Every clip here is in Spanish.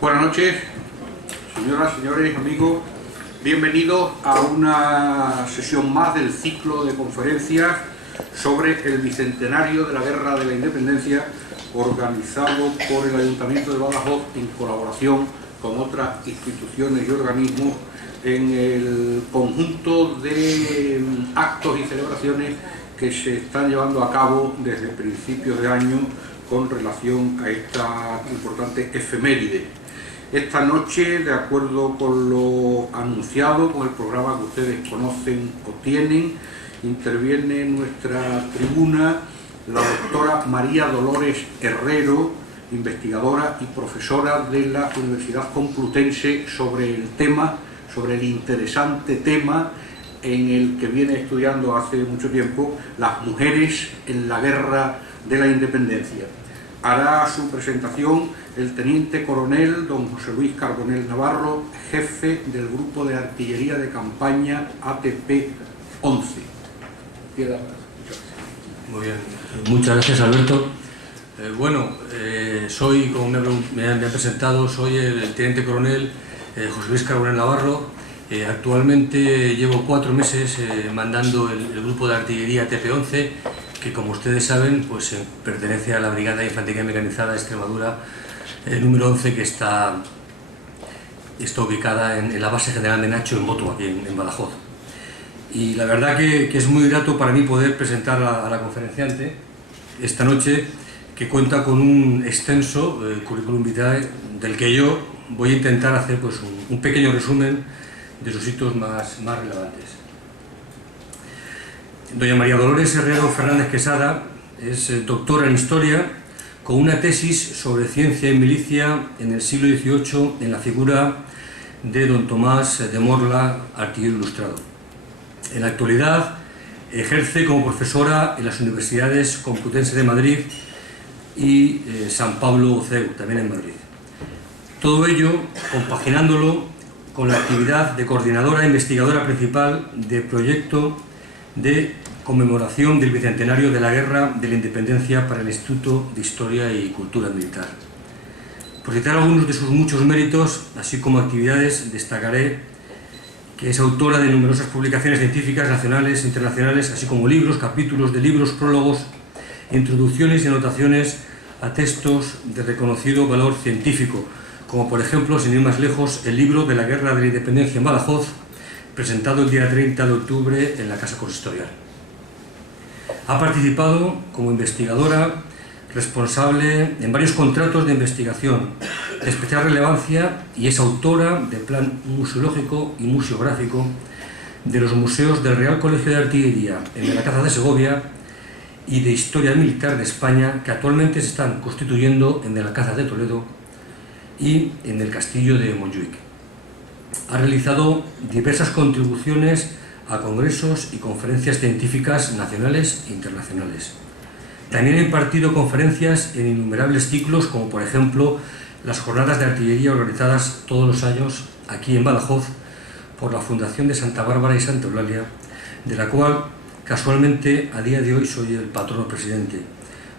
Buenas noches, señoras, señores, amigos. Bienvenidos a una sesión más del ciclo de conferencias sobre el bicentenario de la Guerra de la Independencia, organizado por el Ayuntamiento de Badajoz en colaboración con otras instituciones y organismos en el conjunto de actos y celebraciones que se están llevando a cabo desde principios de año con relación a esta importante efeméride. Esta noche, de acuerdo con lo anunciado, con el programa que ustedes conocen o tienen, interviene en nuestra tribuna la doctora María Dolores Herrero, investigadora y profesora de la Universidad Complutense, sobre el interesante tema en el que viene estudiando hace mucho tiempo, las mujeres en la Guerra de la Independencia. Hará su presentación el teniente coronel don José Luis Carbonell Navarro, jefe del Grupo de Artillería de Campaña ATP 11. Muy bien, muchas gracias, Alberto. Soy, como me han presentado, soy el teniente coronel José Luis Carbonell Navarro. Actualmente llevo 4 meses mandando el Grupo de Artillería ATP 11, que, como ustedes saben, pues pertenece a la Brigada de Infantería Mecanizada de Extremadura, número 11, que está ubicada en la base general de Nacho, en Boto, aquí en Badajoz. Y la verdad que es muy grato para mí poder presentar a la conferenciante esta noche, que cuenta con un extenso currículum vitae, del que yo voy a intentar hacer pues un pequeño resumen de sus hitos más relevantes. Doña María Dolores Herrero Fernández Quesada es doctora en Historia, con una tesis sobre ciencia y milicia en el siglo XVIII en la figura de don Tomás de Morla, artillero ilustrado. En la actualidad ejerce como profesora en las Universidades Complutense de Madrid y San Pablo CEU, también en Madrid. Todo ello compaginándolo con la actividad de coordinadora e investigadora principal del proyecto de conmemoración del bicentenario de la Guerra de la Independencia para el Instituto de Historia y Cultura Militar. Por citar algunos de sus muchos méritos, así como actividades, destacaré que es autora de numerosas publicaciones científicas nacionales e internacionales, así como libros, capítulos de libros, prólogos, introducciones y anotaciones a textos de reconocido valor científico, como por ejemplo, sin ir más lejos, el libro de la Guerra de la Independencia en Badajoz, presentado el día 30 de octubre en la Casa Consistorial. Ha participado como investigadora responsable en varios contratos de investigación de especial relevancia y es autora del plan museológico y museográfico de los museos del Real Colegio de Artillería en el Alcázar de Segovia y de Historia Militar de España, que actualmente se están constituyendo en el Alcázar de Toledo y en el Castillo de Montjuic. Ha realizado diversas contribuciones a congresos y conferencias científicas nacionales e internacionales. También ha impartido conferencias en innumerables ciclos, como por ejemplo las jornadas de artillería organizadas todos los años aquí en Badajoz por la Fundación de Santa Bárbara y Santa Eulalia, de la cual casualmente a día de hoy soy el patrono presidente,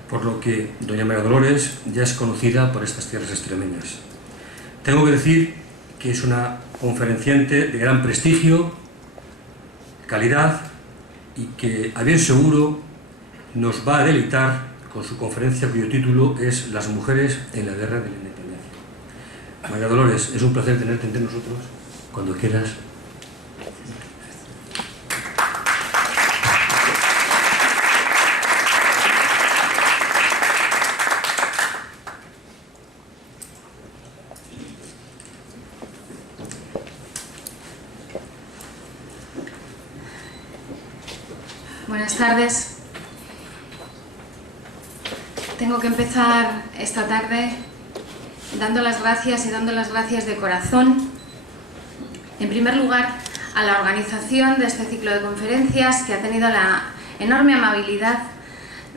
por lo que doña María Dolores ya es conocida por estas tierras extremeñas. Tengo que decir que es una conferenciante de gran prestigio, calidad, y que a bien seguro nos va a deleitar con su conferencia, cuyo título es Las mujeres en la Guerra de la Independencia. María Dolores, es un placer tenerte entre nosotros. Cuando quieras. Buenas tardes. Tengo que empezar esta tarde dando las gracias de corazón, en primer lugar, a la organización de este ciclo de conferencias, que ha tenido la enorme amabilidad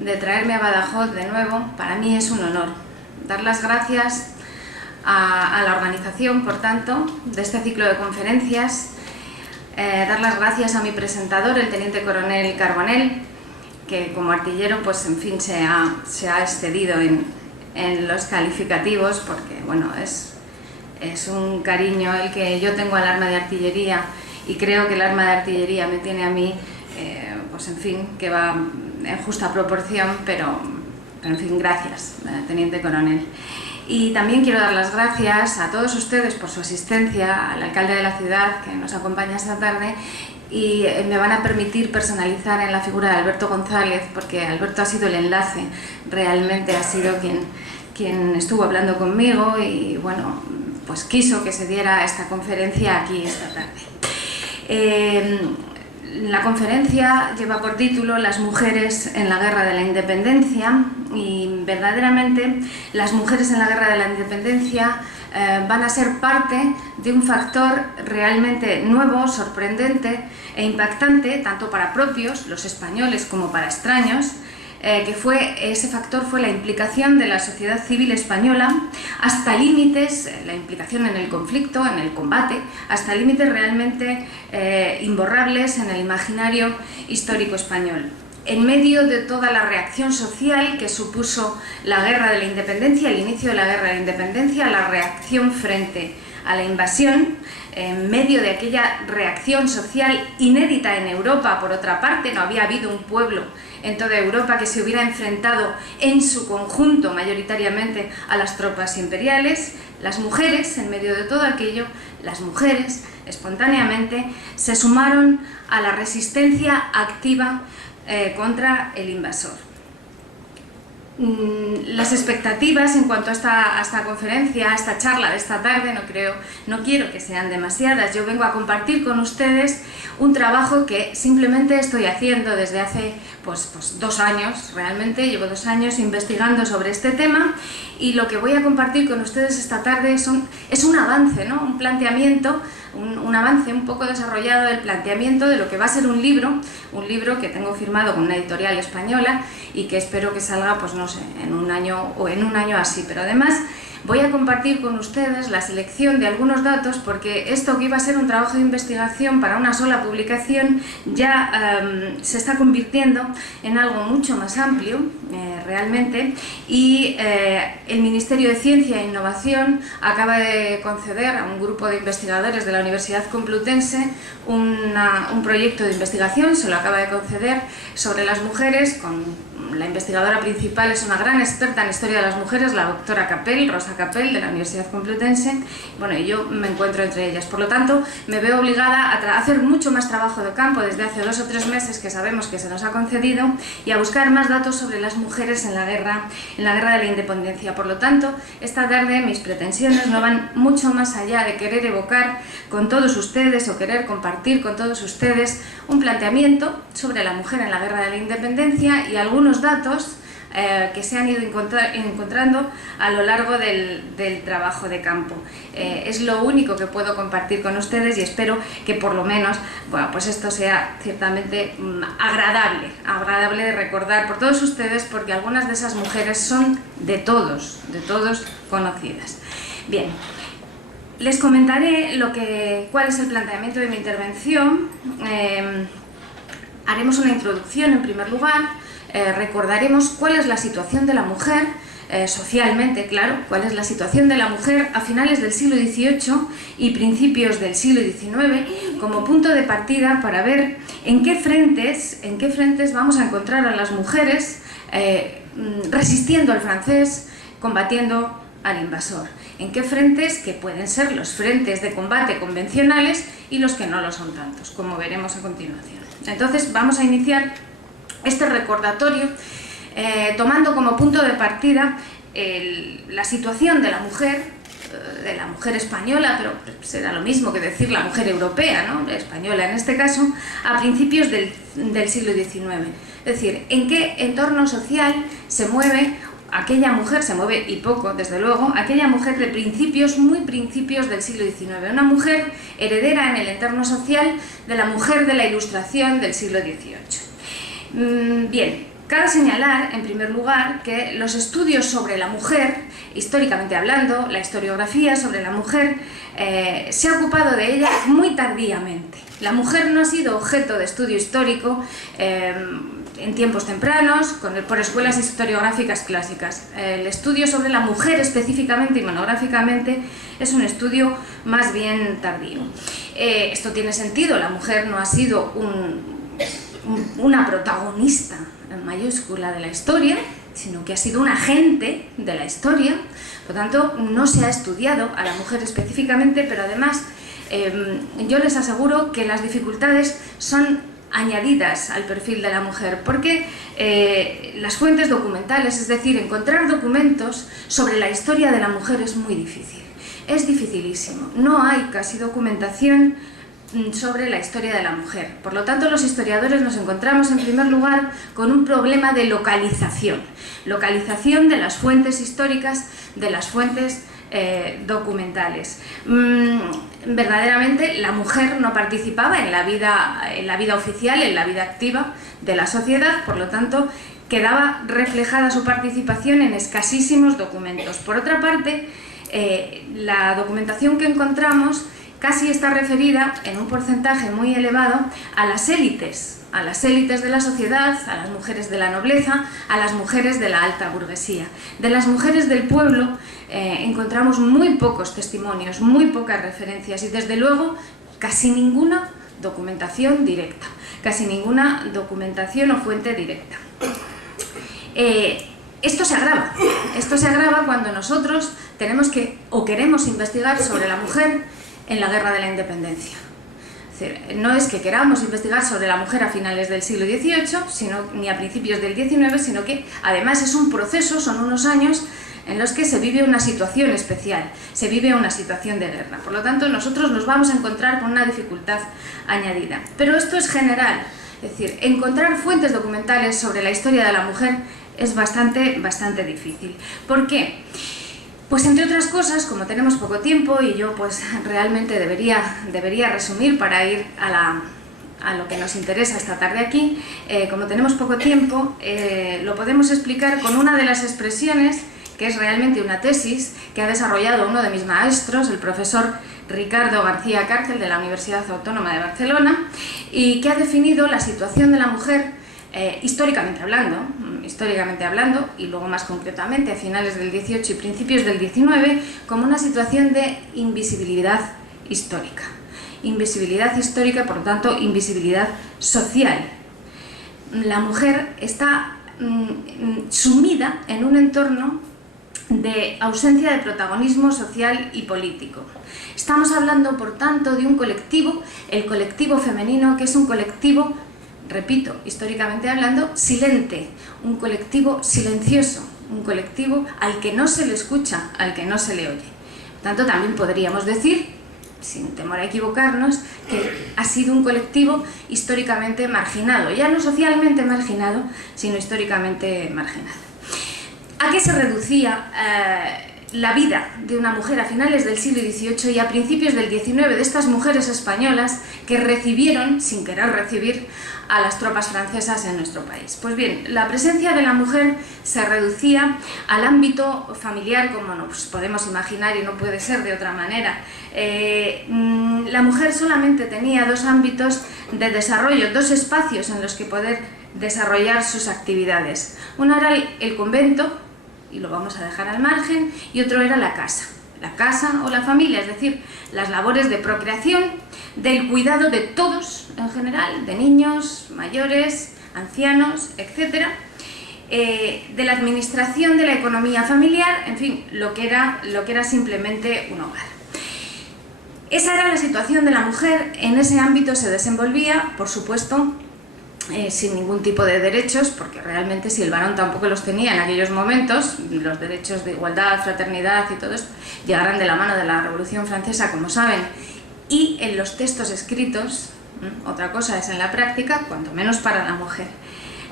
de traerme a Badajoz de nuevo. Para mí es un honor dar las gracias a la organización, por tanto, de este ciclo de conferencias, dar las gracias a mi presentador, el teniente coronel Carbonell, que como artillero, pues en fin, se ha excedido en los calificativos, porque bueno, es es un cariño el que yo tengo al arma de artillería, y creo que el arma de artillería me tiene a mí, pues en fin, que va en justa proporción, pero en fin, gracias, teniente coronel. Y también quiero dar las gracias a todos ustedes por su asistencia, al alcalde de la ciudad que nos acompaña esta tarde, y me van a permitir personalizar en la figura de Alberto González, porque Alberto ha sido el enlace, realmente ha sido quien estuvo hablando conmigo y bueno, pues quiso que se diera esta conferencia aquí esta tarde. La conferencia lleva por título Las mujeres en la guerra de la independencia, y verdaderamente las mujeres en la guerra de la independencia van a ser parte de un factor realmente nuevo, sorprendente e impactante, tanto para propios, los españoles, como para extraños, ese factor fue la implicación de la sociedad civil española hasta límites, la implicación en el conflicto, en el combate, hasta límites realmente imborrables en el imaginario histórico español. En medio de toda la reacción social que supuso la guerra de la independencia, el inicio de la guerra de la independencia, la reacción frente a la invasión, en medio de aquella reacción social inédita en Europa, por otra parte, no había habido un pueblo en toda Europa que se hubiera enfrentado en su conjunto mayoritariamente a las tropas imperiales, las mujeres, en medio de todo aquello, las mujeres espontáneamente se sumaron a la resistencia activa contra el invasor. Las expectativas en cuanto a esta conferencia, a esta charla de esta tarde, no quiero que sean demasiadas. Yo vengo a compartir con ustedes un trabajo que simplemente estoy haciendo desde hace pues 2 años, realmente llevo 2 años investigando sobre este tema, y lo que voy a compartir con ustedes esta tarde es un avance, ¿no? Un planteamiento, un avance un poco desarrollado del planteamiento de lo que va a ser un libro que tengo firmado con una editorial española y que espero que salga, pues no sé, en un año o en un año así, pero además voy a compartir con ustedes la selección de algunos datos, porque esto que iba a ser un trabajo de investigación para una sola publicación ya se está convirtiendo en algo mucho más amplio, realmente, y el Ministerio de Ciencia e Innovación acaba de conceder a un grupo de investigadores de la Universidad Complutense un proyecto de investigación, se lo acaba de conceder, sobre las mujeres. La investigadora principal es una gran experta en historia de las mujeres, la doctora Capell, Rosa Capell, de la Universidad Complutense. Bueno, y yo me encuentro entre ellas. Por lo tanto, me veo obligada a hacer mucho más trabajo de campo desde hace 2 o 3 meses que sabemos que se nos ha concedido, y a buscar más datos sobre las mujeres en la guerra de la independencia. Por lo tanto, esta tarde mis pretensiones no van mucho más allá de querer evocar con todos ustedes o querer compartir con todos ustedes un planteamiento sobre la mujer en la guerra de la independencia y algunos datos que se han ido encontrando a lo largo del trabajo de campo. Es lo único que puedo compartir con ustedes, y espero que por lo menos, bueno, pues esto sea ciertamente agradable de recordar por todos ustedes, porque algunas de esas mujeres son de todos conocidas. Bien, les comentaré cuál es el planteamiento de mi intervención. Haremos una introducción en primer lugar. Recordaremos cuál es la situación de la mujer, socialmente, claro, cuál es la situación de la mujer a finales del siglo XVIII y principios del siglo XIX, como punto de partida para ver en qué frentes vamos a encontrar a las mujeres resistiendo al francés, combatiendo al invasor. En qué frentes, que pueden ser los frentes de combate convencionales y los que no lo son tantos, como veremos a continuación. Entonces vamos a iniciar este recordatorio tomando como punto de partida la situación de la mujer española, pero será lo mismo que decir la mujer europea, ¿no? Española en este caso, a principios del siglo XIX. Es decir, en qué entorno social se mueve aquella mujer, se mueve y poco, desde luego, aquella mujer de muy principios del siglo XIX, una mujer heredera en el entorno social de la mujer de la Ilustración del siglo XVIII. Bien, cabe señalar, en primer lugar, que los estudios sobre la mujer, históricamente hablando, la historiografía sobre la mujer, se ha ocupado de ella muy tardíamente. La mujer no ha sido objeto de estudio histórico en tiempos tempranos, por escuelas historiográficas clásicas. El estudio sobre la mujer específicamente y monográficamente es un estudio más bien tardío. Esto tiene sentido, la mujer no ha sido una protagonista en mayúscula de la historia, sino que ha sido un agente de la historia. Por tanto, no se ha estudiado a la mujer específicamente, pero además yo les aseguro que las dificultades son añadidas al perfil de la mujer, porque las fuentes documentales, es decir, encontrar documentos sobre la historia de la mujer es muy difícil, es dificilísimo. No hay casi documentación sobre la historia de la mujer. Por lo tanto, los historiadores nos encontramos en primer lugar con un problema de localización de las fuentes históricas, de las fuentes documentales. Verdaderamente la mujer no participaba en la vida oficial, en la vida activa de la sociedad, por lo tanto quedaba reflejada su participación en escasísimos documentos. Por otra parte, la documentación que encontramos casi está referida en un porcentaje muy elevado a las élites de la sociedad, a las mujeres de la nobleza, a las mujeres de la alta burguesía. De las mujeres del pueblo encontramos muy pocos testimonios, muy pocas referencias y desde luego casi ninguna documentación directa, casi ninguna documentación o fuente directa. Esto se agrava cuando nosotros tenemos que o queremos investigar sobre la mujer en la Guerra de la Independencia. Es decir, no es que queramos investigar sobre la mujer a finales del siglo XVIII, ni a principios del XIX, sino que además es un proceso, son unos años en los que se vive una situación especial, se vive una situación de guerra. Por lo tanto, nosotros nos vamos a encontrar con una dificultad añadida. Pero esto es general, es decir, encontrar fuentes documentales sobre la historia de la mujer es bastante difícil. ¿Por qué? Pues entre otras cosas, como tenemos poco tiempo y yo pues realmente debería resumir para ir a lo que nos interesa esta tarde aquí, como tenemos poco tiempo, lo podemos explicar con una de las expresiones que es realmente una tesis que ha desarrollado uno de mis maestros, el profesor Ricardo García Cárcel de la Universidad Autónoma de Barcelona, y que ha definido la situación de la mujer históricamente hablando, y luego más concretamente a finales del XVIII y principios del XIX, como una situación de invisibilidad histórica. Invisibilidad histórica, por lo tanto, invisibilidad social. La mujer está sumida en un entorno de ausencia de protagonismo social y político. Estamos hablando, por tanto, de un colectivo, el colectivo femenino, que es un colectivo, repito, históricamente hablando, silente, un colectivo silencioso, un colectivo al que no se le escucha, al que no se le oye. Por tanto, también podríamos decir, sin temor a equivocarnos, que ha sido un colectivo históricamente marginado, ya no socialmente marginado, sino históricamente marginado. ¿A qué se reducía la vida de una mujer a finales del siglo XVIII y a principios del XIX, de estas mujeres españolas que recibieron, sin querer recibir, a las tropas francesas en nuestro país? Pues bien, la presencia de la mujer se reducía al ámbito familiar, como nos podemos imaginar y no puede ser de otra manera. La mujer solamente tenía dos ámbitos de desarrollo, dos espacios en los que poder desarrollar sus actividades. Uno era el convento, y lo vamos a dejar al margen, y otro era la casa o la familia, es decir, las labores de procreación, del cuidado de todos en general, de niños, mayores, ancianos, etc., de la administración de la economía familiar, en fin, lo que era simplemente un hogar. Esa era la situación de la mujer, en ese ámbito se desenvolvía, por supuesto, sin ningún tipo de derechos, porque realmente si el varón tampoco los tenía en aquellos momentos, los derechos de igualdad, fraternidad y todo esto, llegarán de la mano de la Revolución Francesa, como saben, y en los textos escritos, otra cosa es en la práctica, cuanto menos para la mujer.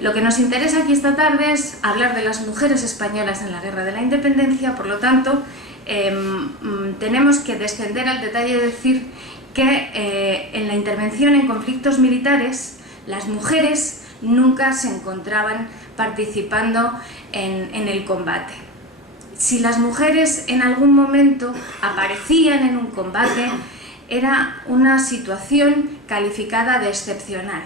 Lo que nos interesa aquí esta tarde es hablar de las mujeres españolas en la Guerra de la Independencia, por lo tanto, tenemos que descender al detalle de decir que en la intervención en conflictos militares, las mujeres nunca se encontraban participando en el combate. Si las mujeres en algún momento aparecían en un combate, era una situación calificada de excepcional.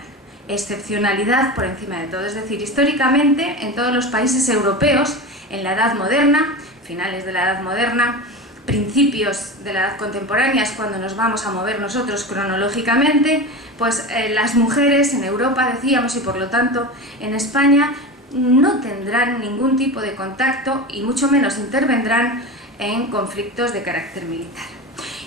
excepcionalidad por encima de todo. Es decir, históricamente en todos los países europeos, en la Edad Moderna, finales de la Edad Moderna, principios de la Edad Contemporánea, es cuando nos vamos a mover nosotros cronológicamente, pues las mujeres en Europa, decíamos, y por lo tanto en España, no tendrán ningún tipo de contacto y mucho menos intervendrán en conflictos de carácter militar.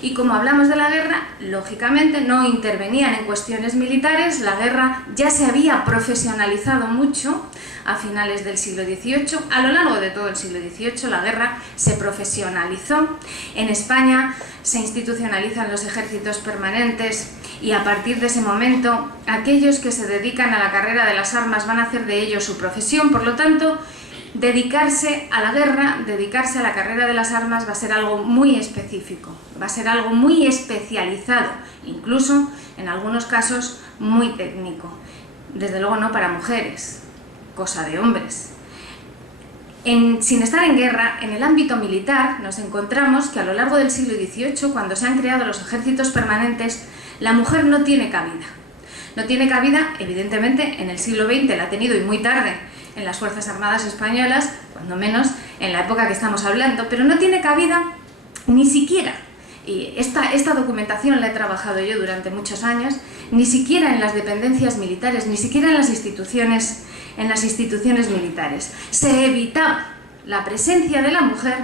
Y como hablamos de la guerra, lógicamente no intervenían en cuestiones militares, la guerra ya se había profesionalizado mucho a finales del siglo XVIII, a lo largo de todo el siglo XVIII la guerra se profesionalizó, en España se institucionalizan los ejércitos permanentes y a partir de ese momento aquellos que se dedican a la carrera de las armas van a hacer de ello su profesión, por lo tanto dedicarse a la guerra, dedicarse a la carrera de las armas va a ser algo muy específico, va a ser algo muy especializado, incluso en algunos casos muy técnico, desde luego no para mujeres, cosa de hombres. Sin estar en guerra, en el ámbito militar nos encontramos que a lo largo del siglo XVIII, cuando se han creado los ejércitos permanentes, la mujer no tiene cabida. No tiene cabida, evidentemente, en el siglo XX la ha tenido y muy tarde en las Fuerzas Armadas Españolas, cuando menos en la época que estamos hablando, pero no tiene cabida ni siquiera, y esta documentación la he trabajado yo durante muchos años, ni siquiera en las dependencias militares, ni siquiera en las instituciones militares. Se evitaba la presencia de la mujer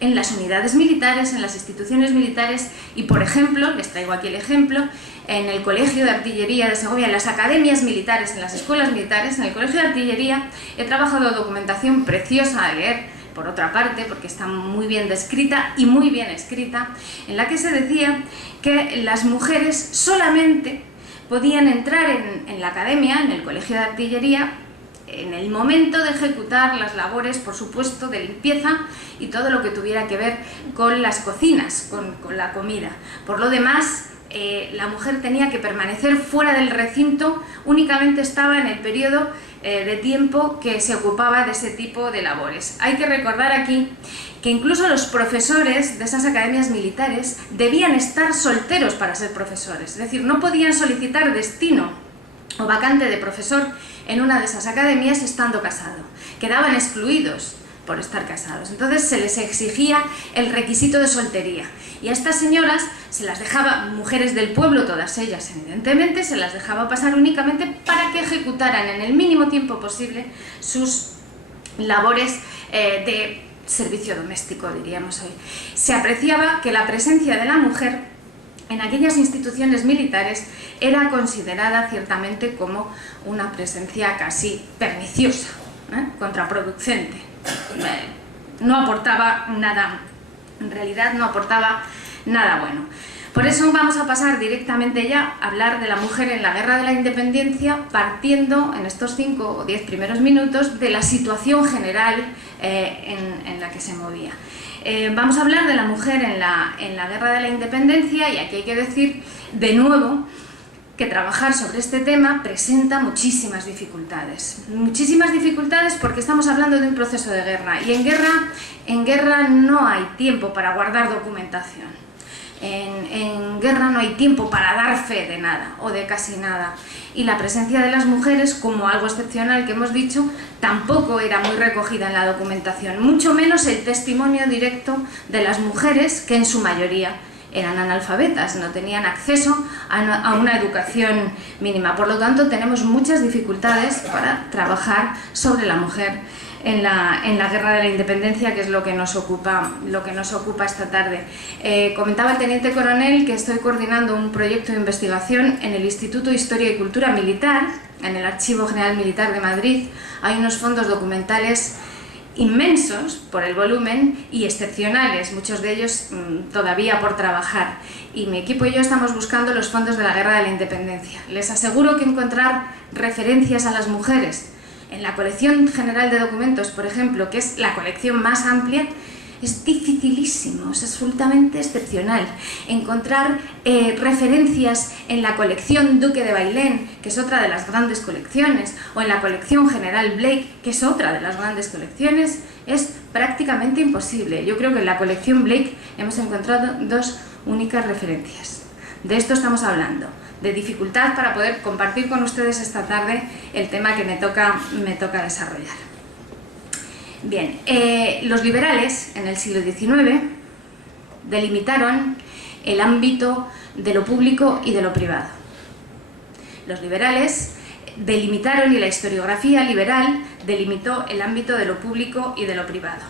en las unidades militares, en las instituciones militares y, por ejemplo, les traigo aquí el ejemplo, en el Colegio de Artillería de Segovia, en las academias militares, en las escuelas militares, en el Colegio de Artillería, he trabajado documentación preciosa de leer, por otra parte, porque está muy bien descrita y muy bien escrita, en la que se decía que las mujeres solamente podían entrar en la academia, en el Colegio de Artillería, en el momento de ejecutar las labores, por supuesto, de limpieza y todo lo que tuviera que ver con las cocinas, con la comida. Por lo demás, la mujer tenía que permanecer fuera del recinto, únicamente estaba en el periodo de tiempo que se ocupaba de ese tipo de labores. Hay que recordar aquí que incluso los profesores de esas academias militares debían estar solteros para ser profesores, es decir, no podían solicitar destino o vacante de profesor en una de esas academias estando casado, quedaban excluidos por estar casados. Entonces se les exigía el requisito de soltería y a estas señoras se las dejaba, mujeres del pueblo, todas ellas evidentemente, se las dejaba pasar únicamente para que ejecutaran en el mínimo tiempo posible sus labores de servicio doméstico, diríamos hoy. Se apreciaba que la presencia de la mujer en aquellas instituciones militares era considerada ciertamente como una presencia casi perniciosa, contraproducente. No aportaba nada, en realidad no aportaba nada bueno. Por eso vamos a pasar directamente ya a hablar de la mujer en la Guerra de la Independencia, partiendo en estos 5 o 10 primeros minutos de la situación general en la que se movía. Vamos a hablar de la mujer en la Guerra de la Independencia y aquí hay que decir de nuevo que trabajar sobre este tema presenta muchísimas dificultades porque estamos hablando de un proceso de guerra y en guerra no hay tiempo para guardar documentación, en guerra no hay tiempo para dar fe de nada o de casi nada y la presencia de las mujeres como algo excepcional que hemos dicho tampoco era muy recogida en la documentación, mucho menos el testimonio directo de las mujeres que en su mayoría eran analfabetas, no tenían acceso a una educación mínima. Por lo tanto, tenemos muchas dificultades para trabajar sobre la mujer en la Guerra de la Independencia, que es lo que nos ocupa esta tarde. Comentaba el Teniente Coronel que estoy coordinando un proyecto de investigación en el Instituto de Historia y Cultura Militar, en el Archivo General Militar de Madrid. Hay unos fondos documentales inmensos por el volumen y excepcionales, muchos de ellos todavía por trabajar. Y mi equipo y yo estamos buscando los fondos de la Guerra de la Independencia. Les aseguro que encontrar referencias a las mujeres en la colección general de documentos, por ejemplo, que es la colección más amplia, es dificilísimo, es absolutamente excepcional. Encontrar referencias en la colección Duque de Bailén, que es otra de las grandes colecciones, o en la colección General Blake, que es otra de las grandes colecciones, es prácticamente imposible. Yo creo que en la colección Blake hemos encontrado 2 únicas referencias. De esto estamos hablando, de dificultad para poder compartir con ustedes esta tarde el tema que me toca desarrollar. Bien, los liberales en el siglo XIX delimitaron el ámbito de lo público y de lo privado. Los liberales delimitaron, y la historiografía liberal delimitó el ámbito de lo público y de lo privado.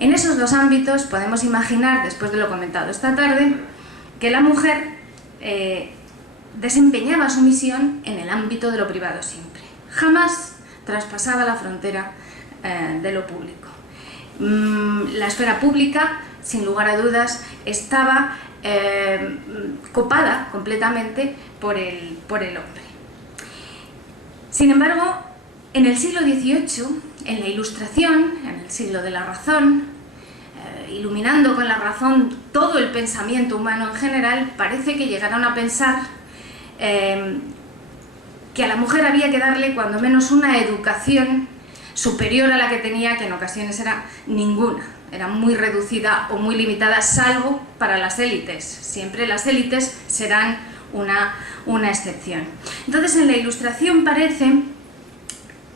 En esos dos ámbitos podemos imaginar, después de lo comentado esta tarde, que la mujer desempeñaba su misión en el ámbito de lo privado siempre. Jamás traspasaba la frontera de lo público. La esfera pública, sin lugar a dudas, estaba copada completamente por el hombre. Sin embargo, en el siglo XVIII, en la Ilustración, en el siglo de la razón, iluminando con la razón todo el pensamiento humano en general, parece que llegaron a pensar que a la mujer había que darle cuando menos una educación superior a la que tenía, que en ocasiones era ninguna, era muy reducida o muy limitada, salvo para las élites. Siempre las élites serán una excepción. Entonces, en la Ilustración parece,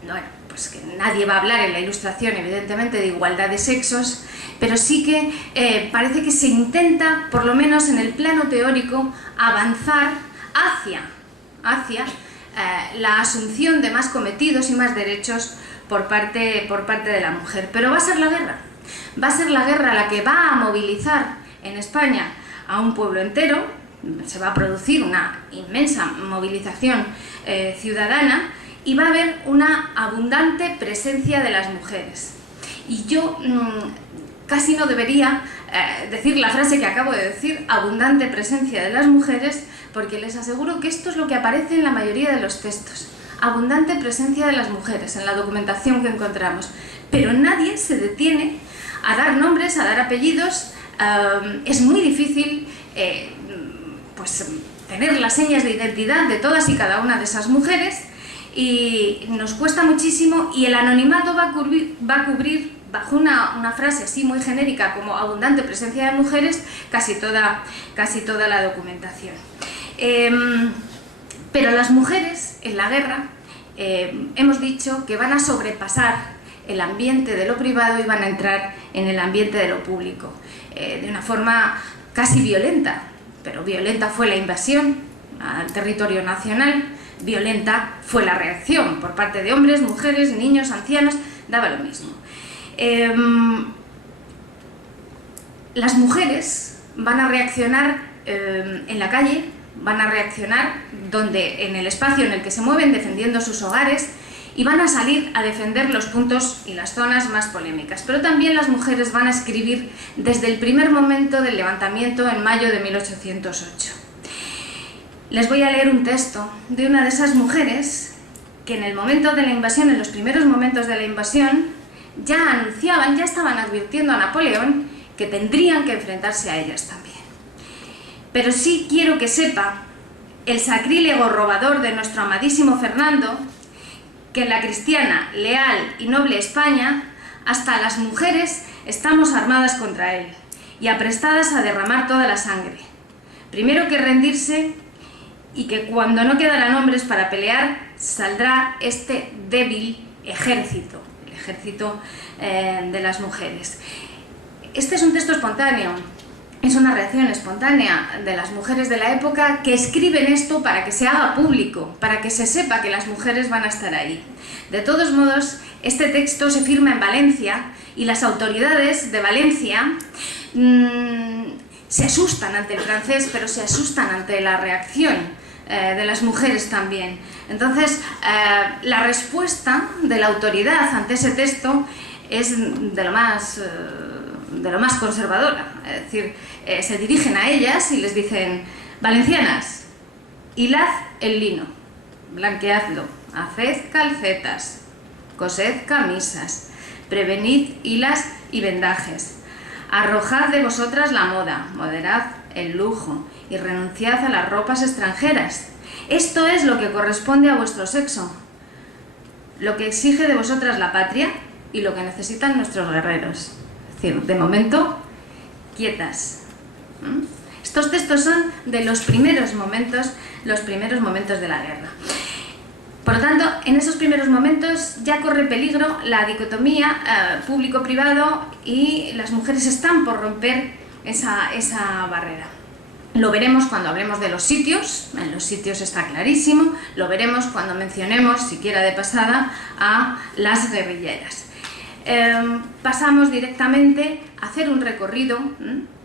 bueno, pues que nadie va a hablar en la Ilustración, evidentemente, de igualdad de sexos, pero sí que parece que se intenta, por lo menos en el plano teórico, avanzar hacia la asunción de más cometidos y más derechos por parte de la mujer. Pero va a ser la guerra. Va a ser la guerra la que va a movilizar en España a un pueblo entero. Se va a producir una inmensa movilización ciudadana y va a haber una abundante presencia de las mujeres. Y yo casi no debería decir la frase que acabo de decir, abundante presencia de las mujeres, porque les aseguro que esto es lo que aparece en la mayoría de los textos. Abundante presencia de las mujeres en la documentación que encontramos. Pero nadie se detiene a dar nombres, a dar apellidos. Es muy difícil pues, tener las señas de identidad de todas y cada una de esas mujeres, y nos cuesta muchísimo, y el anonimato va a cubrir bajo una frase así muy genérica como abundante presencia de mujeres casi toda la documentación. Pero las mujeres en la guerra hemos dicho que van a sobrepasar el ambiente de lo privado y van a entrar en el ambiente de lo público de una forma casi violenta. Pero violenta fue la invasión al territorio nacional, violenta fue la reacción por parte de hombres, mujeres, niños, ancianos, daba lo mismo. Las mujeres van a reaccionar en la calle, van a reaccionar en el espacio en el que se mueven, defendiendo sus hogares, y van a salir a defender los puntos y las zonas más polémicas. Pero también las mujeres van a escribir desde el primer momento del levantamiento en mayo de 1808. Les voy a leer un texto de una de esas mujeres que en el momento de la invasión, en los primeros momentos de la invasión, ya anunciaban, ya estaban advirtiendo a Napoleón que tendrían que enfrentarse a ellas también. Pero sí quiero que sepa el sacrílego robador de nuestro amadísimo Fernando, que en la cristiana, leal y noble España, hasta las mujeres estamos armadas contra él y aprestadas a derramar toda la sangre. Primero que rendirse, y que cuando no quedarán hombres para pelear, saldrá este débil ejército, el ejército de las mujeres. Este es un texto espontáneo. Es una reacción espontánea de las mujeres de la época que escriben esto para que se haga público, para que se sepa que las mujeres van a estar ahí. De todos modos, este texto se firma en Valencia y las autoridades de Valencia se asustan ante el francés, pero se asustan ante la reacción de las mujeres también. Entonces, la respuesta de la autoridad ante ese texto es de lo más conservadora. Es decir, se dirigen a ellas y les dicen: valencianas, hilad el lino, blanqueadlo, haced calcetas, cosed camisas, prevenid hilas y vendajes, arrojad de vosotras la moda, moderad el lujo y renunciad a las ropas extranjeras. Esto es lo que corresponde a vuestro sexo, lo que exige de vosotras la patria y lo que necesitan nuestros guerreros. Es decir, de momento, quietas. Estos textos son de los primeros momentos de la guerra. Por lo tanto, en esos primeros momentos ya corre peligro la dicotomía público-privado y las mujeres están por romper esa barrera. Lo veremos cuando hablemos de los sitios, en los sitios está clarísimo, lo veremos cuando mencionemos, siquiera de pasada, a las guerrilleras. Pasamos directamente a hacer un recorrido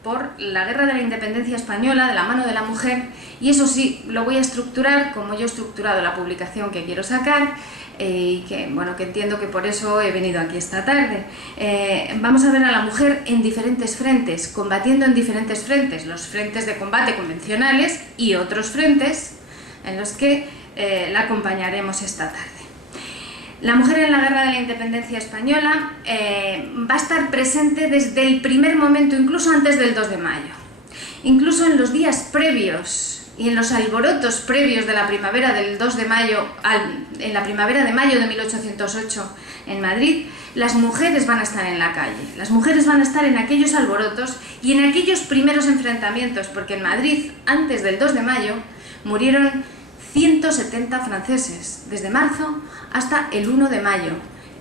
por la Guerra de la Independencia Española de la mano de la mujer, y eso sí, lo voy a estructurar como yo he estructurado la publicación que quiero sacar, y que entiendo que por eso he venido aquí esta tarde. Vamos a ver a la mujer en diferentes frentes, combatiendo en diferentes frentes, los frentes de combate convencionales y otros frentes en los que la acompañaremos esta tarde. La mujer en la Guerra de la Independencia Española va a estar presente desde el primer momento, incluso antes del 2 de mayo. Incluso en los días previos y en los alborotos previos de la primavera del 2 de mayo, en la primavera de mayo de 1808 en Madrid, las mujeres van a estar en la calle. Las mujeres van a estar en aquellos alborotos y en aquellos primeros enfrentamientos, porque en Madrid, antes del 2 de mayo, murieron 170 franceses, desde marzo hasta el 1 de mayo.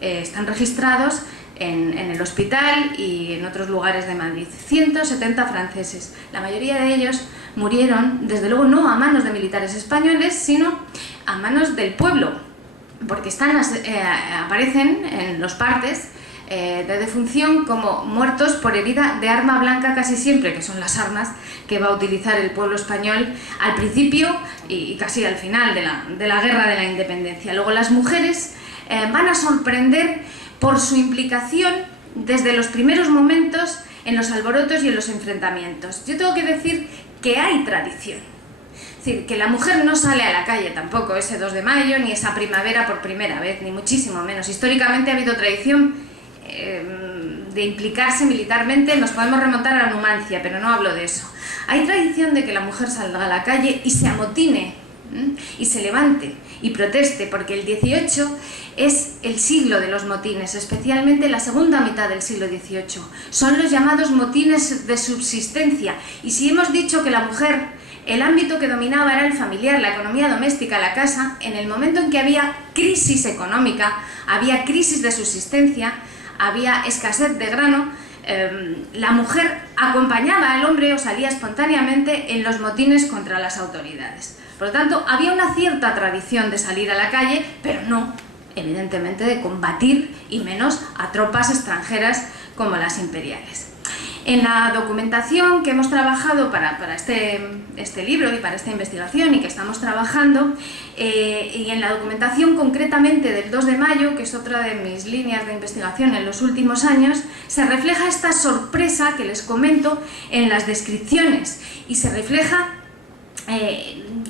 Están registrados en el hospital y en otros lugares de Madrid. 170 franceses. La mayoría de ellos murieron, desde luego, no a manos de militares españoles, sino a manos del pueblo, porque aparecen en los partes de defunción como muertos por herida de arma blanca casi siempre, que son las armas que va a utilizar el pueblo español al principio y casi al final de la Guerra de la Independencia. Luego las mujeres van a sorprender por su implicación desde los primeros momentos en los alborotos y en los enfrentamientos. Yo tengo que decir que hay tradición. Es decir, que la mujer no sale a la calle tampoco ese 2 de mayo, ni esa primavera por primera vez, ni muchísimo menos. Históricamente ha habido tradición de implicarse militarmente, nos podemos remontar a la Numancia, pero no hablo de eso. Hay tradición de que la mujer salga a la calle y se amotine, y se levante y proteste, porque el 18 es el siglo de los motines, especialmente la segunda mitad del siglo XVIII. Son los llamados motines de subsistencia, y si hemos dicho que la mujer, el ámbito que dominaba era el familiar, la economía doméstica, la casa, en el momento en que había crisis económica, había crisis de subsistencia, había escasez de grano, la mujer acompañaba al hombre o salía espontáneamente en los motines contra las autoridades. Por lo tanto, había una cierta tradición de salir a la calle, pero no, evidentemente, de combatir, y menos a tropas extranjeras como las imperiales. En la documentación que hemos trabajado para este libro y para esta investigación y que estamos trabajando, y en la documentación concretamente del 2 de mayo, que es otra de mis líneas de investigación en los últimos años, se refleja esta sorpresa que les comento en las descripciones, y se refleja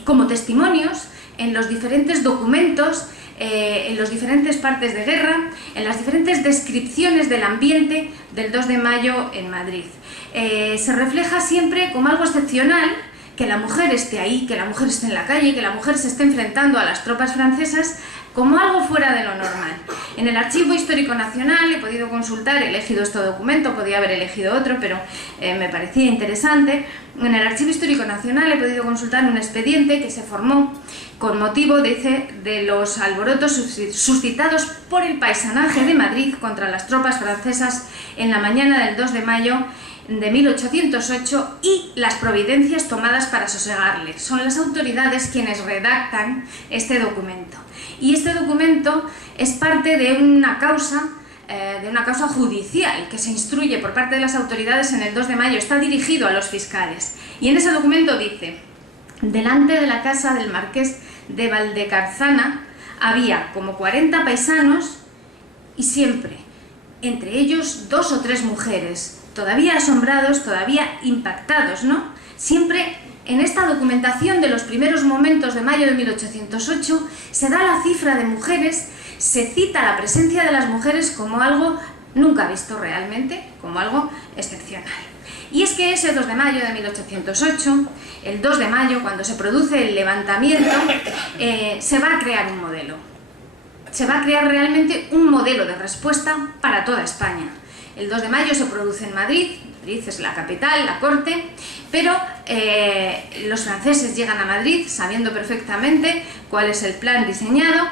como testimonios en los diferentes documentos, en las diferentes partes de guerra, en las diferentes descripciones del ambiente del 2 de mayo en Madrid. Se refleja siempre como algo excepcional que la mujer esté ahí, que la mujer esté en la calle, que la mujer se esté enfrentando a las tropas francesas, como algo fuera de lo normal. En el Archivo Histórico Nacional he podido consultar, he elegido este documento, podía haber elegido otro, pero me parecía interesante. En el Archivo Histórico Nacional he podido consultar un expediente que se formó con motivo, dice, de los alborotos suscitados por el paisanaje de Madrid contra las tropas francesas en la mañana del 2 de mayo de 1808 y las providencias tomadas para sosegarles. Son las autoridades quienes redactan este documento. Y este documento es parte de una causa judicial que se instruye por parte de las autoridades en el 2 de mayo, está dirigido a los fiscales. Y en ese documento dice: delante de la casa del marqués de Valdecarzana había como 40 paisanos y siempre, entre ellos 2 o 3 mujeres, todavía asombrados, todavía impactados, ¿no? Siempre en esta documentación de los primeros momentos de mayo de 1808 se da la cifra de mujeres, se cita la presencia de las mujeres como algo nunca visto realmente, como algo excepcional. Y es que ese 2 de mayo de 1808, el 2 de mayo, cuando se produce el levantamiento, se va a crear un modelo. Se va a crear realmente un modelo de respuesta para toda España. El 2 de mayo se produce en Madrid. Madrid es la capital, la corte, pero los franceses llegan a Madrid sabiendo perfectamente cuál es el plan diseñado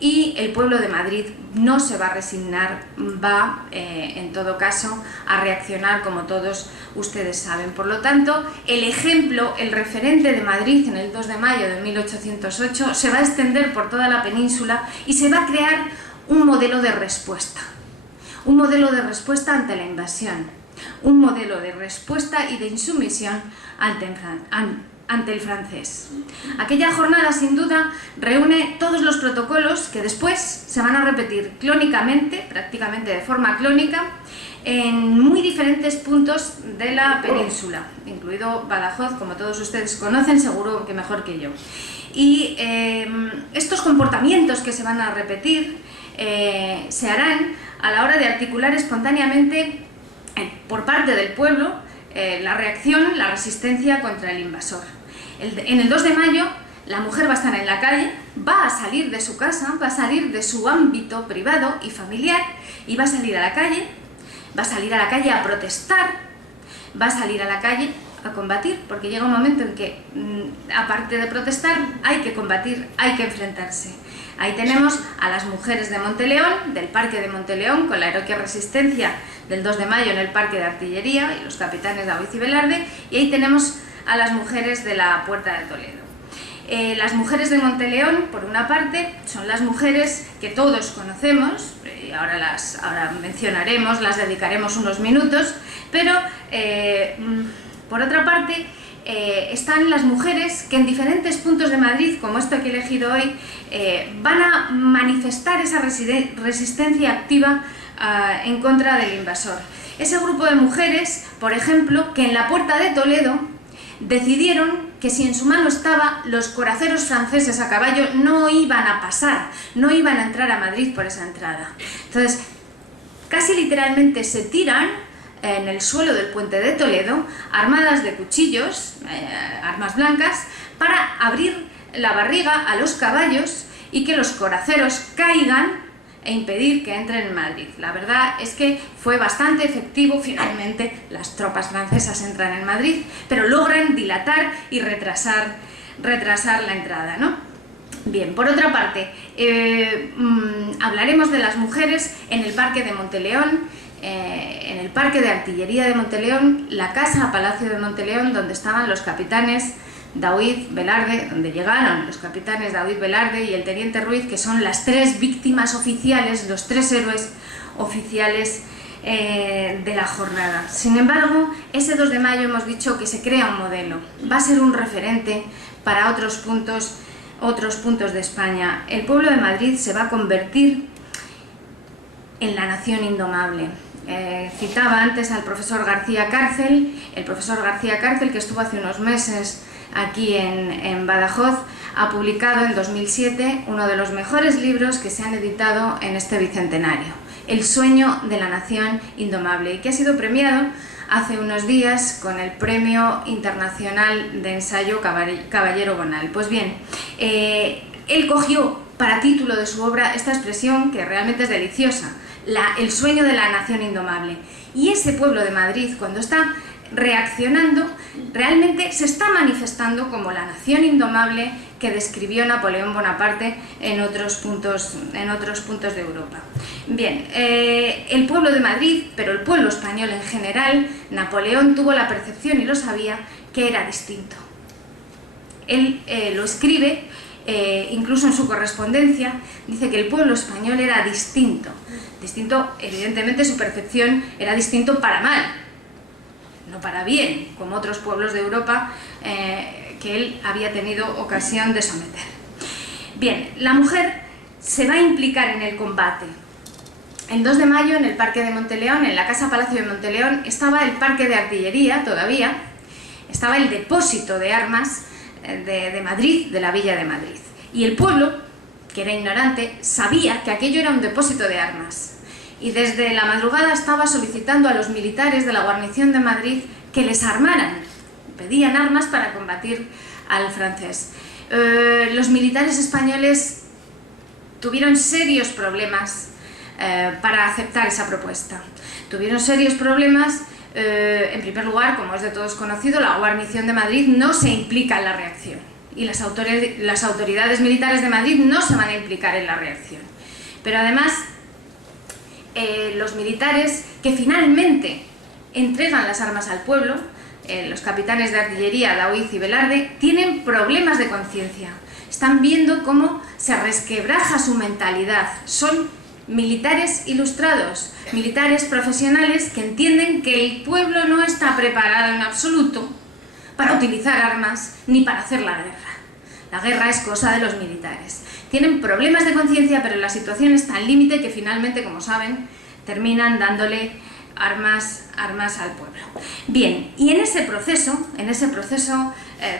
y el pueblo de Madrid no se va a resignar, va en todo caso a reaccionar como todos ustedes saben. Por lo tanto, el ejemplo, el referente de Madrid en el 2 de mayo de 1808 se va a extender por toda la península y se va a crear un modelo de respuesta ante la invasión. Un modelo de respuesta y de insumisión ante el francés. Aquella jornada, sin duda, reúne todos los protocolos que después se van a repetir clónicamente, prácticamente de forma clónica, en muy diferentes puntos de la península, incluido Badajoz, como todos ustedes conocen, seguro que mejor que yo. Y estos comportamientos que se van a repetir se harán a la hora de articular espontáneamente por parte del pueblo la reacción, la resistencia contra el invasor. En el 2 de mayo la mujer va a estar en la calle, va a salir de su casa, va a salir de su ámbito privado y familiar y va a salir a la calle, a protestar, va a salir a la calle a combatir, porque llega un momento en que, aparte de protestar, hay que combatir, hay que enfrentarse. Ahí tenemos a las mujeres de Monteleón, del Parque de Monteleón, con la heroica resistencia del 2 de mayo en el Parque de Artillería y los capitanes Daoiz y Velarde, y ahí tenemos a las mujeres de la Puerta de Toledo. Las mujeres de Monteleón, por una parte, son las mujeres que todos conocemos, y ahora mencionaremos, las dedicaremos unos minutos, pero por otra parte están las mujeres que en diferentes puntos de Madrid, como esto que he elegido hoy, van a manifestar esa resistencia activa en contra del invasor. Ese grupo de mujeres, por ejemplo, que en la Puerta de Toledo decidieron que si en su mano estaba, los coraceros franceses a caballo no iban a pasar, no iban a entrar a Madrid por esa entrada. Entonces, casi literalmente se tiran en el suelo del puente de Toledo, armadas de cuchillos, armas blancas, para abrir la barriga a los caballos y que los coraceros caigan e impedir que entren en Madrid. La verdad es que fue bastante efectivo. Finalmente las tropas francesas entran en Madrid, pero logran dilatar y retrasar la entrada, ¿no? Bien, por otra parte, hablaremos de las mujeres en el Parque de Monteleón, en el Parque de Artillería de Monteleón, la casa Palacio de Monteleón, donde estaban los capitanes Daoiz, Velarde, donde llegaron los capitanes Daoiz, Velarde y el teniente Ruiz, que son las tres víctimas oficiales, los tres héroes oficiales de la jornada. Sin embargo, ese 2 de mayo hemos dicho que se crea un modelo, va a ser un referente para otros puntos de España. El pueblo de Madrid se va a convertir en la nación indomable. Citaba antes al profesor García Cárcel, que estuvo hace unos meses aquí en Badajoz, ha publicado en 2007 uno de los mejores libros que se han editado en este bicentenario, El sueño de la nación indomable, y que ha sido premiado hace unos días con el Premio Internacional de Ensayo Caballero Bonal. Pues bien, él cogió para título de su obra esta expresión que realmente es deliciosa, el sueño de la nación indomable. Y ese pueblo de Madrid, cuando está reaccionando, realmente se está manifestando como la nación indomable que describió Napoleón Bonaparte en otros puntos de Europa. Bien, el pueblo de Madrid, pero el pueblo español en general, Napoleón tuvo la percepción, y lo sabía, que era distinto. Él lo escribe, incluso en su correspondencia, dice que el pueblo español era distinto. Distinto, evidentemente su percepción era distinto para mal, no para bien, como otros pueblos de Europa que él había tenido ocasión de someter. Bien, la mujer se va a implicar en el combate. El 2 de mayo, en el Parque de Monteleón, en la Casa Palacio de Monteleón, estaba el Parque de Artillería todavía, estaba el depósito de armas de Madrid, de la Villa de Madrid. Y el pueblo, que era ignorante, sabía que aquello era un depósito de armas. Y desde la madrugada estaba solicitando a los militares de la guarnición de Madrid que les armaran. Pedían armas para combatir al francés. Los militares españoles tuvieron serios problemas para aceptar esa propuesta. Tuvieron serios problemas. En primer lugar, como es de todos conocido, la guarnición de Madrid no se implica en la reacción y las autoridades militares de Madrid no se van a implicar en la reacción. Pero además, los militares que finalmente entregan las armas al pueblo, los capitanes de artillería Daoiz y Velarde, tienen problemas de conciencia. Están viendo cómo se resquebraja su mentalidad. Son militares ilustrados, militares profesionales que entienden que el pueblo no está preparado en absoluto para utilizar armas ni para hacer la guerra. La guerra es cosa de los militares. Tienen problemas de conciencia, pero la situación está al límite que finalmente, como saben, terminan dándole armas al pueblo. Bien, y en ese proceso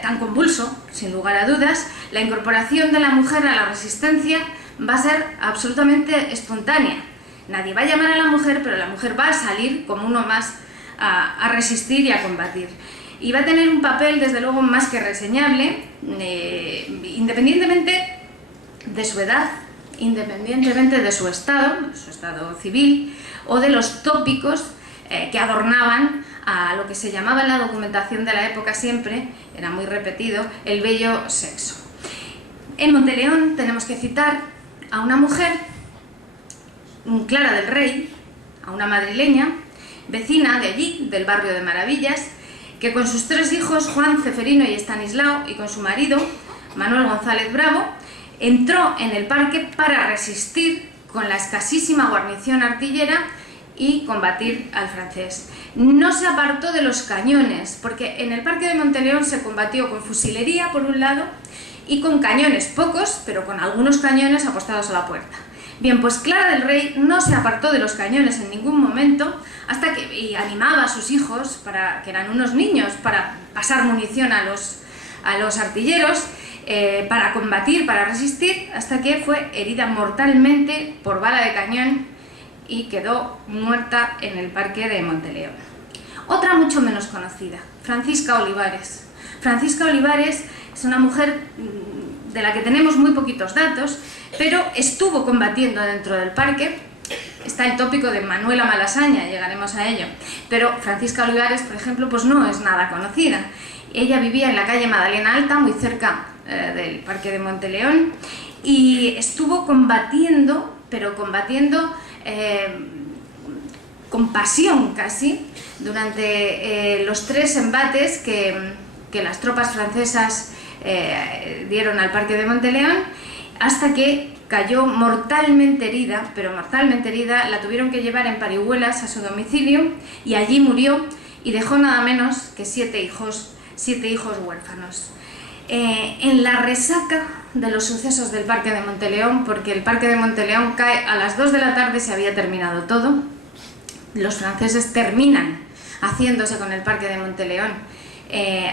tan convulso, sin lugar a dudas, la incorporación de la mujer a la resistencia va a ser absolutamente espontánea. Nadie va a llamar a la mujer, pero la mujer va a salir como uno más a resistir y a combatir. Y va a tener un papel, desde luego, más que reseñable, independientemente de su edad, independientemente de su estado civil, o de los tópicos que adornaban a lo que se llamaba en la documentación de la época siempre, era muy repetido, el bello sexo. En Monteleón tenemos que citar a una mujer, Clara del Rey, a una madrileña, vecina de allí, del barrio de Maravillas, que con sus 3 hijos, Juan, Ceferino y Estanislao, y con su marido, Manuel González Bravo, entró en el parque para resistir con la escasísima guarnición artillera y combatir al francés. No se apartó de los cañones, porque en el parque de Monteleón se combatió con fusilería por un lado y con cañones, pocos, pero con algunos cañones apostados a la puerta. Bien, pues Clara del Rey no se apartó de los cañones en ningún momento, y animaba a sus hijos, que eran unos niños, para pasar munición a los artilleros, para combatir, para resistir, hasta que fue herida mortalmente por bala de cañón y quedó muerta en el parque de Monteleón. Otra mucho menos conocida, Francisca Olivares. Francisca Olivares es una mujer de la que tenemos muy poquitos datos, pero estuvo combatiendo dentro del parque. Está el tópico de Manuela Malasaña, llegaremos a ello, pero Francisca Olivares, por ejemplo, pues no es nada conocida. Ella vivía en la calle Madalena Alta, muy cerca del parque de Monteleón, y estuvo combatiendo, pero combatiendo con pasión casi, durante los 3 embates que las tropas francesas dieron al parque de Monteleón, hasta que cayó mortalmente herida, pero mortalmente herida. La tuvieron que llevar en parihuelas a su domicilio y allí murió, y dejó nada menos que 7 hijos huérfanos. En la resaca de los sucesos del parque de Monteleón, porque el parque de Monteleón cae a las 2 de la tarde, se había terminado todo, los franceses terminan haciéndose con el parque de Monteleón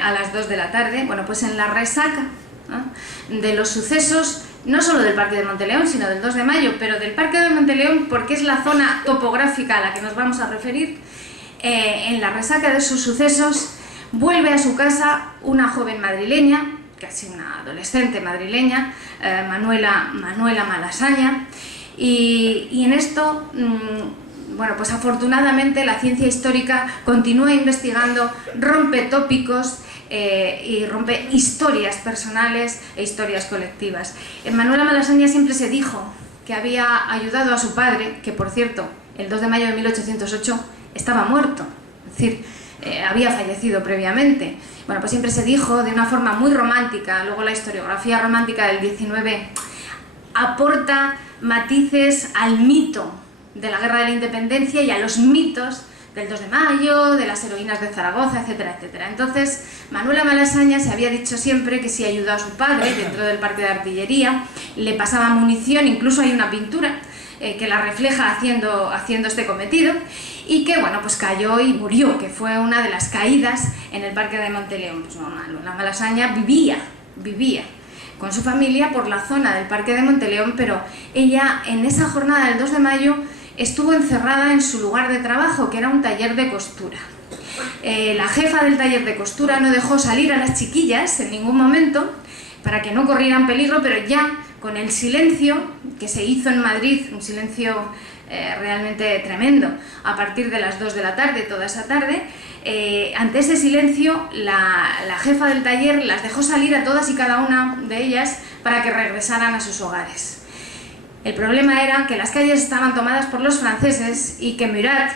a las 2 de la tarde, bueno, pues en la resaca, ¿no?, de los sucesos, no solo del parque de Monteleón, sino del 2 de mayo, pero del parque de Monteleón, porque es la zona topográfica a la que nos vamos a referir, en la resaca de esos sucesos, vuelve a su casa una joven madrileña, casi una adolescente madrileña, Manuela Malasaña, y en esto, bueno, pues afortunadamente la ciencia histórica continúa investigando, rompe tópicos y rompe historias personales e historias colectivas. En Manuela Malasaña siempre se dijo que había ayudado a su padre, que por cierto, el 2 de mayo de 1808 estaba muerto, es decir, había fallecido previamente. Bueno, pues siempre se dijo de una forma muy romántica. Luego la historiografía romántica del 19 aporta matices al mito de la Guerra de la Independencia y a los mitos del 2 de mayo, de las heroínas de Zaragoza, etcétera, etcétera. Entonces, Manuela Malasaña se había dicho siempre que si ayudó a su padre dentro del parque de artillería, le pasaba munición, incluso hay una pintura que la refleja haciendo este cometido, y que, bueno, pues cayó y murió, que fue una de las caídas en el parque de Monteleón. Pues Manuela Malasaña vivía con su familia por la zona del parque de Monteleón, pero ella en esa jornada del 2 de mayo estuvo encerrada en su lugar de trabajo, que era un taller de costura. La jefa del taller de costura no dejó salir a las chiquillas en ningún momento para que no corrieran peligro, pero ya con el silencio que se hizo en Madrid, un silencio realmente tremendo. A partir de las 2 de la tarde, toda esa tarde, ante ese silencio, la jefa del taller las dejó salir a todas y cada una de ellas para que regresaran a sus hogares. El problema era que las calles estaban tomadas por los franceses y que Murat,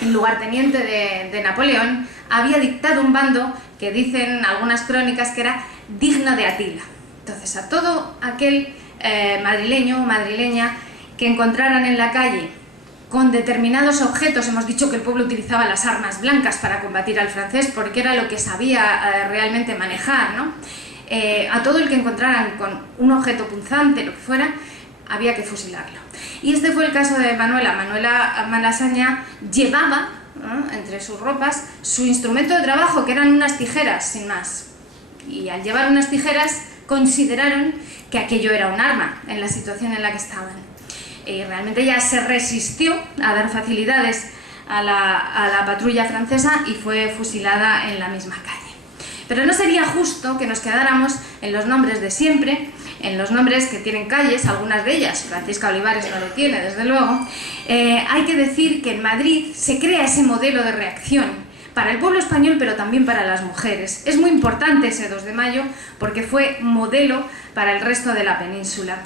el lugarteniente de Napoleón, había dictado un bando que dicen algunas crónicas que era digno de Atila. Entonces, a todo aquel madrileño o madrileña que encontraran en la calle con determinados objetos, hemos dicho que el pueblo utilizaba las armas blancas para combatir al francés porque era lo que sabía realmente manejar, ¿no? A todo el que encontraran con un objeto punzante, lo que fuera, había que fusilarlo. Y este fue el caso de Manuela. Manuela Malasaña llevaba, ¿no?, entre sus ropas su instrumento de trabajo, que eran unas tijeras, sin más. Y al llevar unas tijeras consideraron que aquello era un arma en la situación en la que estaban. Realmente ella se resistió a dar facilidades a la patrulla francesa y fue fusilada en la misma calle. Pero no sería justo que nos quedáramos en los nombres de siempre, en los nombres que tienen calles, algunas de ellas, Francisca Olivares no lo tiene, desde luego. Hay que decir que en Madrid se crea ese modelo de reacción para el pueblo español, pero también para las mujeres. Es muy importante ese 2 de mayo porque fue modelo para el resto de la península.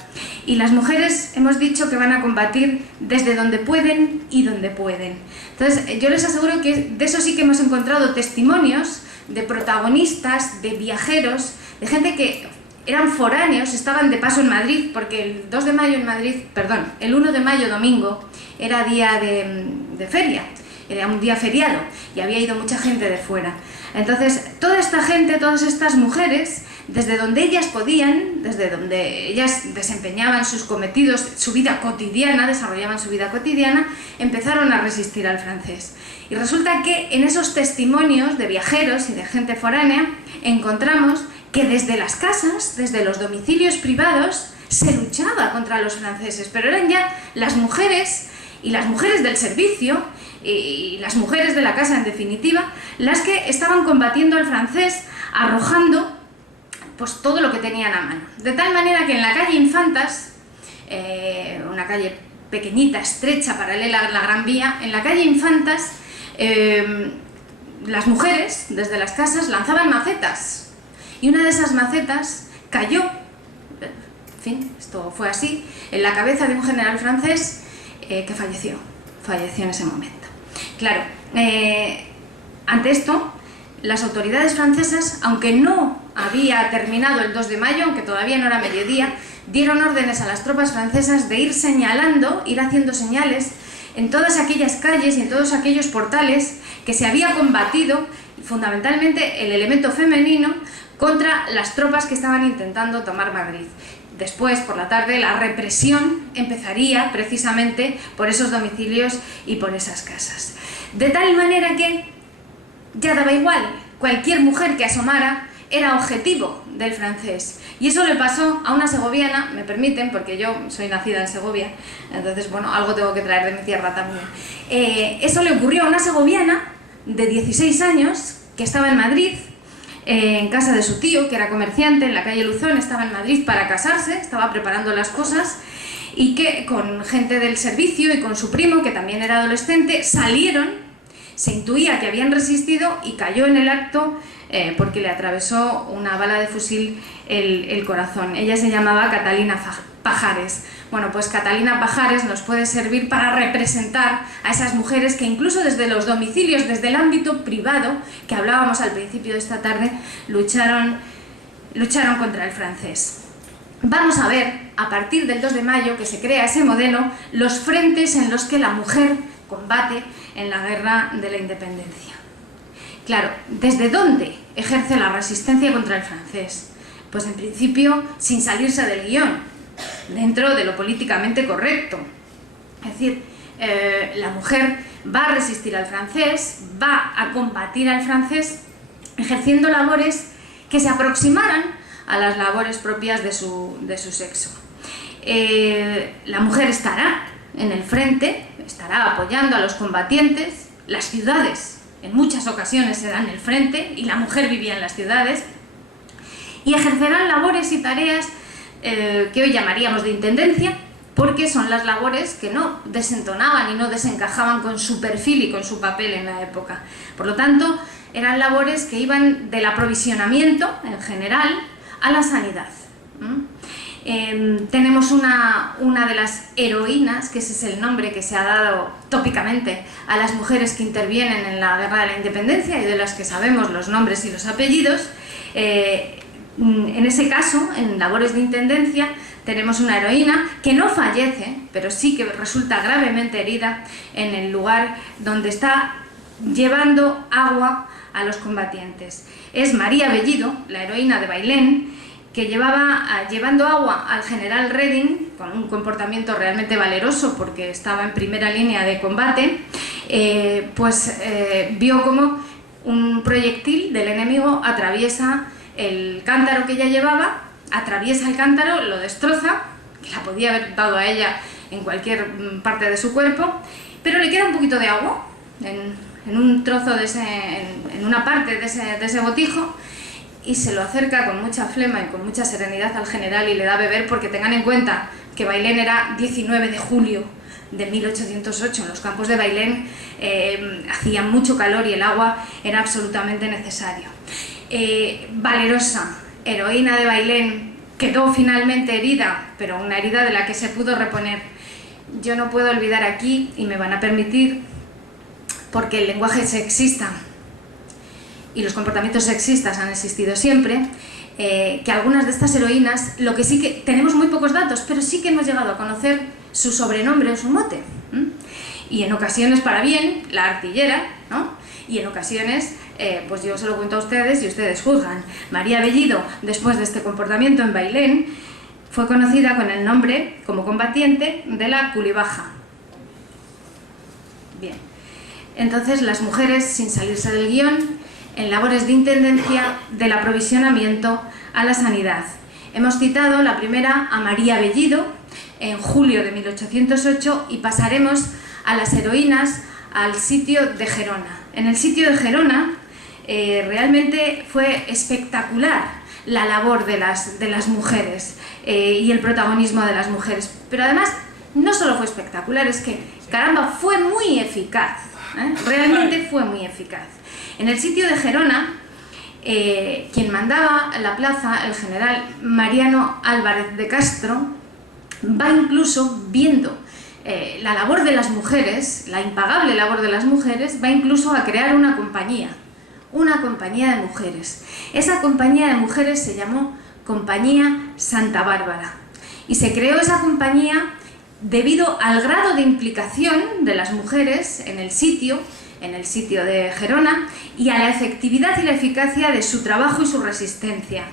Y las mujeres hemos dicho que van a combatir desde donde pueden y donde pueden. Entonces, yo les aseguro que de eso sí que hemos encontrado testimonios de protagonistas, de viajeros, de gente que eran foráneos, estaban de paso en Madrid, porque el 2 de mayo en Madrid, perdón, el 1 de mayo, domingo, era día de feria, era un día feriado y había ido mucha gente de fuera. Entonces, toda esta gente, todas estas mujeres, desde donde ellas podían, desde donde ellas desempeñaban sus cometidos, su vida cotidiana, desarrollaban su vida cotidiana, empezaron a resistir al francés. Y resulta que en esos testimonios de viajeros y de gente foránea encontramos que desde las casas, desde los domicilios privados, se luchaba contra los franceses, pero eran ya las mujeres y las mujeres del servicio y las mujeres de la casa, en definitiva, las que estaban combatiendo al francés, arrojando pues todo lo que tenían a mano. De tal manera que en la calle Infantas, una calle pequeñita, estrecha, paralela a la Gran Vía, en la calle Infantas, las mujeres, desde las casas, lanzaban macetas. Y una de esas macetas cayó, en fin, esto fue así, en la cabeza de un general francés que falleció en ese momento. Claro, ante esto, las autoridades francesas, aunque no había terminado el 2 de mayo, aunque todavía no era mediodía, dieron órdenes a las tropas francesas de ir señalando, ir haciendo señales en todas aquellas calles y en todos aquellos portales que se había combatido, fundamentalmente el elemento femenino, contra las tropas que estaban intentando tomar Madrid. Después, por la tarde, la represión empezaría precisamente por esos domicilios y por esas casas. De tal manera que ya daba igual, cualquier mujer que asomara era objetivo del francés. Y eso le pasó a una segoviana, me permiten, porque yo soy nacida en Segovia, entonces, bueno, algo tengo que traer de mi tierra también. Eso le ocurrió a una segoviana de 16 años que estaba en Madrid, en casa de su tío, que era comerciante, en la calle Luzón, estaba en Madrid para casarse, estaba preparando las cosas, y que con gente del servicio y con su primo, que también era adolescente, salieron, se intuía que habían resistido y cayó en el acto porque le atravesó una bala de fusil el corazón. Ella se llamaba Catalina Pajares. Bueno, pues Catalina Pajares nos puede servir para representar a esas mujeres que incluso desde los domicilios, desde el ámbito privado, que hablábamos al principio de esta tarde, lucharon contra el francés. Vamos a ver, a partir del 2 de mayo, que se crea ese modelo, los frentes en los que la mujer combate en la guerra de la independencia. Claro, ¿desde dónde ejerce la resistencia contra el francés? Pues en principio sin salirse del guión, dentro de lo políticamente correcto. Es decir, la mujer va a resistir al francés, va a combatir al francés, ejerciendo labores que se aproximaran a las labores propias de su sexo. La mujer estará en el frente, estará apoyando a los combatientes. Las ciudades en muchas ocasiones se dan el frente y la mujer vivía en las ciudades, y ejercerán labores y tareas que hoy llamaríamos de intendencia, porque son las labores que no desentonaban y no desencajaban con su perfil y con su papel en la época. Por lo tanto, eran labores que iban del aprovisionamiento, en general, a la sanidad. Tenemos una de las heroínas, que ese es el nombre que se ha dado tópicamente a las mujeres que intervienen en la Guerra de la Independencia y de las que sabemos los nombres y los apellidos. En ese caso, en labores de intendencia, tenemos una heroína que no fallece, pero sí que resulta gravemente herida en el lugar donde está llevando agua a los combatientes. Es María Bellido, la heroína de Bailén, que llevando agua al general Reding, con un comportamiento realmente valeroso porque estaba en primera línea de combate, vio como un proyectil del enemigo atraviesa el cántaro que ella llevaba, atraviesa el cántaro, lo destroza, que la podía haber dado a ella en cualquier parte de su cuerpo, pero le queda un poquito de agua en un trozo en una parte de ese botijo, y se lo acerca con mucha flema y con mucha serenidad al general y le da a beber, porque tengan en cuenta que Bailén era 19 de julio de 1808, en los campos de Bailén hacía mucho calor y el agua era absolutamente necesario. Valerosa, heroína de Bailén, quedó finalmente herida, pero una herida de la que se pudo reponer. Yo no puedo olvidar aquí, y me van a permitir, porque el lenguaje sexista y los comportamientos sexistas han existido siempre, que algunas de estas heroínas, lo que sí que tenemos muy pocos datos, pero sí que hemos llegado a conocer su sobrenombre o su mote. Y en ocasiones para bien, la artillera, ¿no? Y en ocasiones, pues yo se lo cuento a ustedes y ustedes juzgan. María Bellido, después de este comportamiento en Bailén, fue conocida con el nombre como combatiente de la Culibaja. Bien, entonces las mujeres, sin salirse del guión, en labores de intendencia, del aprovisionamiento a la sanidad. Hemos citado la primera a María Bellido en julio de 1808 y pasaremos a las heroínas al sitio de Gerona. En el sitio de Gerona realmente fue espectacular la labor de las mujeres y el protagonismo de las mujeres, pero además no solo fue espectacular, es que, caramba, fue muy eficaz, realmente fue muy eficaz. En el sitio de Gerona, quien mandaba la plaza, el general Mariano Álvarez de Castro, va incluso viendo la labor de las mujeres, la impagable labor de las mujeres, va incluso a crear una compañía de mujeres. Esa compañía de mujeres se llamó Compañía Santa Bárbara, y se creó esa compañía debido al grado de implicación de las mujeres en el sitio de Gerona, y a la efectividad y la eficacia de su trabajo y su resistencia.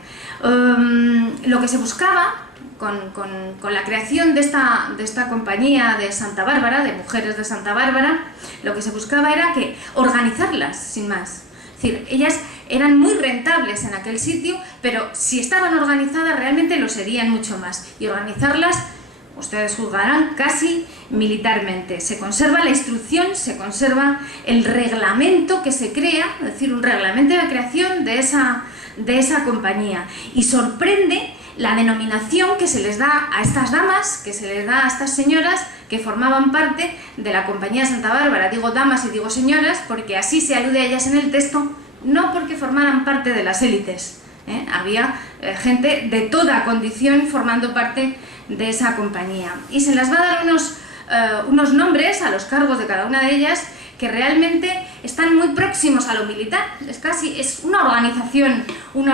Lo que se buscaba con la creación de esta compañía de Santa Bárbara, de mujeres de Santa Bárbara, lo que se buscaba era organizarlas, sin más. Es decir, ellas eran muy rentables en aquel sitio, pero si estaban organizadas realmente lo serían mucho más. Y organizarlas, ustedes juzgarán, casi militarmente. Se conserva la instrucción, se conserva el reglamento que se crea, es decir, un reglamento de creación de esa compañía. Y sorprende la denominación que se les da a estas damas, que se les da a estas señoras que formaban parte de la Compañía Santa Bárbara. Digo damas y digo señoras porque así se alude a ellas en el texto, no porque formaran parte de las élites. Había gente de toda condición formando parte de esa compañía. Y se les va a dar unos nombres a los cargos de cada una de ellas que realmente están muy próximos a lo militar. Es una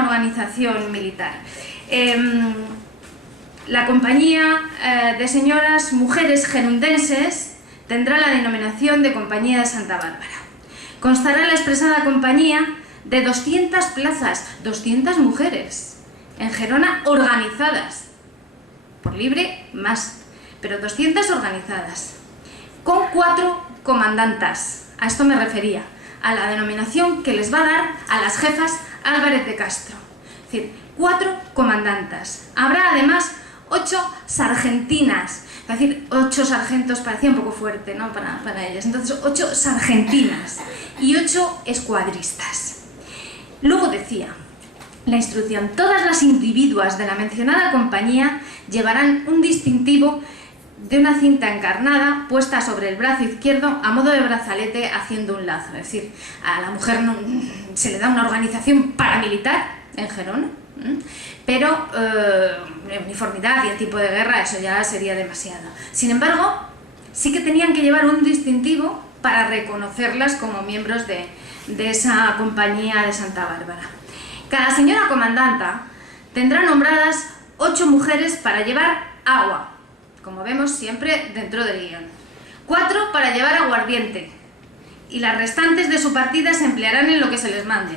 organización militar. La compañía de señoras mujeres gerundenses tendrá la denominación de Compañía de Santa Bárbara. Constará la expresada compañía de 200 plazas, 200 mujeres, en Gerona organizadas, por libre más, pero 200 organizadas, con 4 comandantas. A esto me refería, a la denominación que les va a dar a las jefas Álvarez de Castro. Es decir, 4 comandantas. Habrá además 8 sargentinas, es decir, 8 sargentos parecía un poco fuerte, ¿no?, para ellas. Entonces, 8 sargentinas y 8 escuadristas. Luego decía la instrucción: todas las individuas de la mencionada compañía llevarán un distintivo de una cinta encarnada puesta sobre el brazo izquierdo a modo de brazalete haciendo un lazo. Es decir, a la mujer se le da una organización paramilitar en Gerona, pero uniformidad y el tipo de guerra, eso ya sería demasiado. Sin embargo, sí que tenían que llevar un distintivo para reconocerlas como miembros de esa compañía de Santa Bárbara. Cada señora comandanta tendrá nombradas 8 mujeres para llevar agua, como vemos siempre dentro del guión, 4 para llevar aguardiente, y las restantes de su partida se emplearán en lo que se les mande,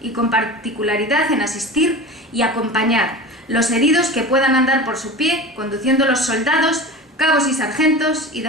y con particularidad en asistir y acompañar los heridos que puedan andar por su pie, conduciendo los soldados, cabos y sargentos y